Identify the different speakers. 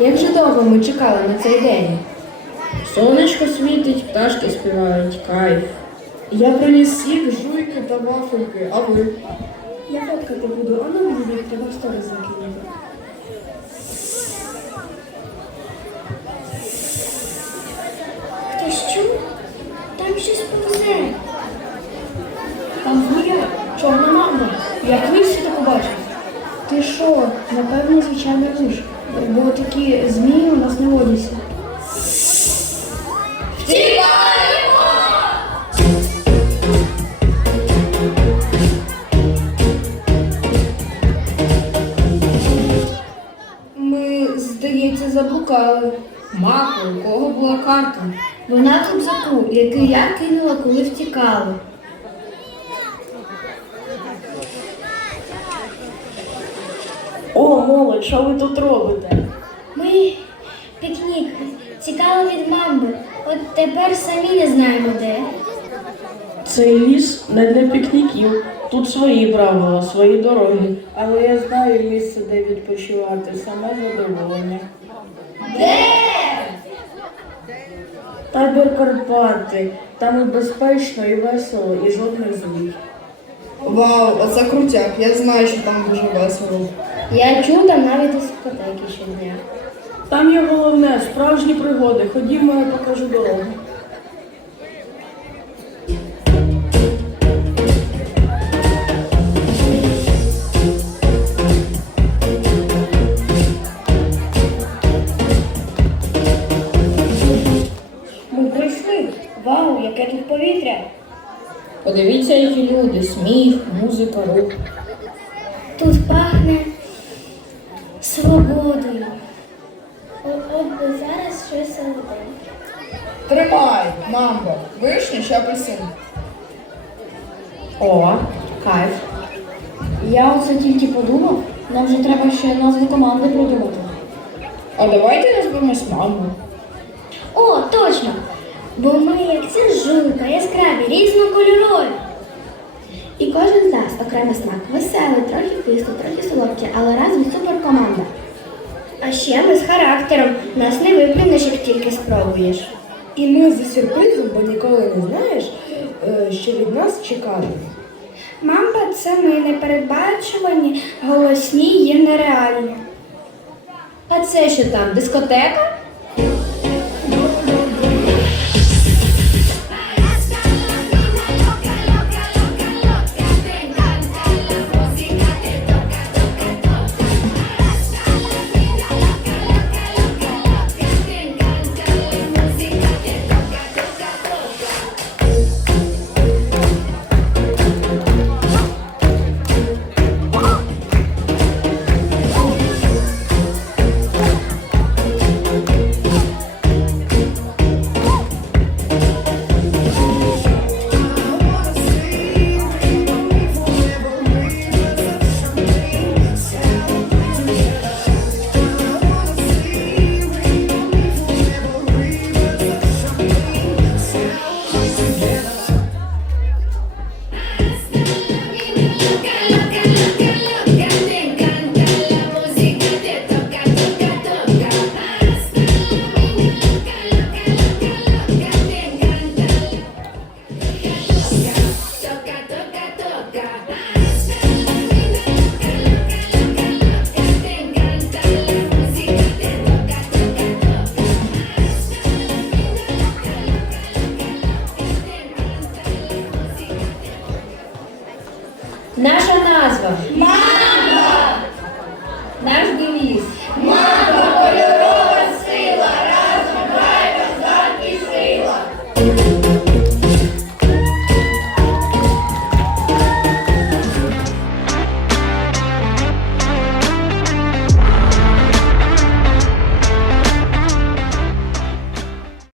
Speaker 1: Як же довго ми чекали на цей день?
Speaker 2: Сонечко світить, пташки співають, кайф.
Speaker 3: Я приніс сік, жуйки та вафельки, а ви?
Speaker 1: Я фоткати буду, а ну мені треба в сторіс закинути.
Speaker 4: Хтось чув? Там щось повзе.
Speaker 1: Там змія, чорна мама. Як всі таку бачите? Ти що, напевно, звичайно муж. Бо такі змії у нас не водяться. Ми, здається, заблукали.
Speaker 2: Мако, у кого була карта?
Speaker 1: Вона тут заку, який я кинула, коли втікали.
Speaker 3: О, молодь, що ви тут робите?
Speaker 4: Ми пікнік. Цікаво від мамби. От тепер самі не знаємо де.
Speaker 3: Цей ліс не для пікніків. Тут свої правила, свої дороги. Але я знаю місце, де відпочивати, саме задоволення. Де? Табір Карпати. Там і безпечно, і весело, і жодних злих.
Speaker 5: Вау, оце крутяк. Я знаю, що там дуже весело.
Speaker 1: Я чув там навіть дискотеки щодня.
Speaker 3: Там є головне, справжні пригоди. Ходімо, я покажу дорогу.
Speaker 1: Ми прийшли. Вау, яке тут повітря!
Speaker 2: Подивіться, які люди, сміх, музика, рух.
Speaker 4: Тут пахне свободою. О- От би зараз щось солоденьке.
Speaker 5: Тримай, мамбо, вишня чи апельсин.
Speaker 1: О, кайф. Я оце тільки подумав, нам вже треба ще назви команди придумати.
Speaker 2: А давайте назвемось маму.
Speaker 4: О, точно! Бо ми, як ця жуйка, яскраві, різнокольорові.
Speaker 1: І кожен з нас окремий смак. Веселий, трохи кислий, трохи солодкий, але разом суперкоманда. А ще ми з характером. Нас не виплюнеш, як тільки спробуєш.
Speaker 3: І ми за сюрпризом, бо ніколи не знаєш, е, що від нас чекати.
Speaker 4: Мамба це ми непередбачувані, голосні є нереальні.
Speaker 1: А це що там, дискотека? Наша назва. Мама!